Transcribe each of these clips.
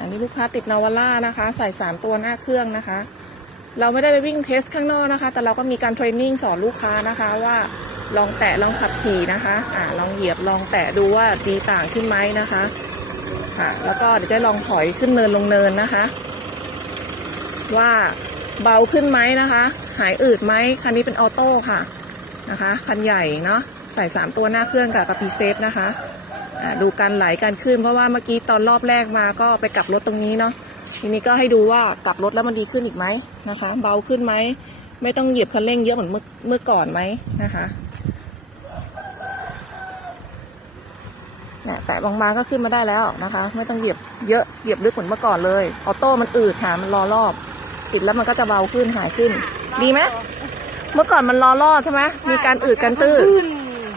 อันนี้ลูกค้าติดนาวาร่านะคะ ใส่สามตัวหน้าเครื่องนะคะ เราไม่ได้ไปวิ่งเทสข้างนอกนะคะ แต่เราก็มีการเทรนนิ่งสอนลูกค้านะคะว่าลองแตะลองขับขี่นะคะอ่าลองเหยียบลองแตะดูว่าดีต่างขึ้นไหมนะคะค่ะ แล้วก็เดี๋ยวจะลองถอยขึ้นเนินลงเนินนะคะ ว่าเบาขึ้นไหมนะคะ หายอืดไหมคันนี้เป็นออโต้ค่ะนะคะ คันใหญ่เนาะใส่สามตัวหน้าเครื่องกับกับพีเซฟนะคะ ดูการไหลการขึ้น เพราะว่าเมื่อกี้ตอนรอบแรกมาก็ไปกลับรถตรงนี้เนาะทีนี้ก็ให้ดูว่ากลับรถแล้วมันดีขึ้นอีกไหมนะคะ เบาขึ้นไหมไม่ต้องเหยียบคันเร่งเยอะเหมือนเมื่อเมื่อก่อนไหมนะคะเนี่ยแต่บางๆก็ขึ้นมาได้แล้วนะคะ ไม่ต้องเหยียบเยอะเหยียบลึกเหมือนเมื่อก่อนเลยออโต้มันอืดค่ะมันรอรอบติดแล้วมันก็จะเบาขึ้นหายขึ้น ดีไหมเมื่อก่อนมันรอรอบใช่ไหมมีการอืดการตื้อ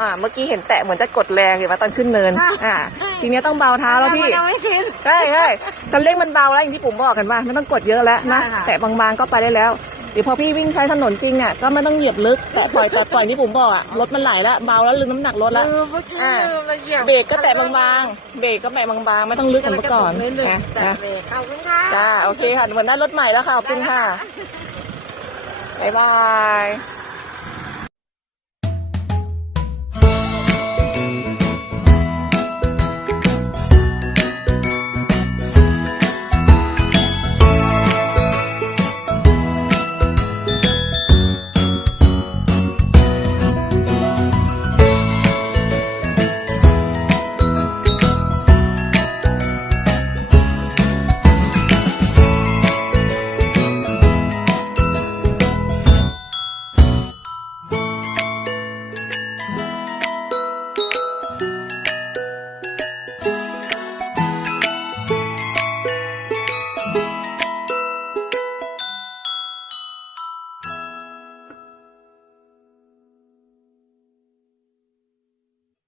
อ่า เมื่อกี้เห็นแตะเหมือนจะกดแรงเห็นไหมตอนขึ้นเนิน อ่า ทีเนี้ยต้องเบาเท้าแล้วพี่ยังไม่ชินใช่ใช่คันเร่งมันเบาแล้วอย่างที่ผมบอกกันว่าไม่ต้องกดเยอะแล้วนะใช่ค่ะแตะบางๆก็ไปได้แล้วเดี๋ยวพอพี่วิ่งใช้ถนนจริงอะก็ไม่ต้องเหยียบลึกแตะปล่อยแตะปล่อยที่ผมบอกอะรถมันไหลแล้วเบาแล้วลืมน้ำหนักรถแล้วลืมเมื่อกี้อ่าลืมละเอียดเบรกก็แตะบางๆเบรกก็แตะบางๆไม่ต้องลึกเหมือนเมื่อก่อนนิดนึงนะแต่นะเบรกเอาคุณค่ะจ้าโอเคค่ะเหมือนได้รถใหม่แล้วค่ะขอบคุณค่ะบ๊ายบาย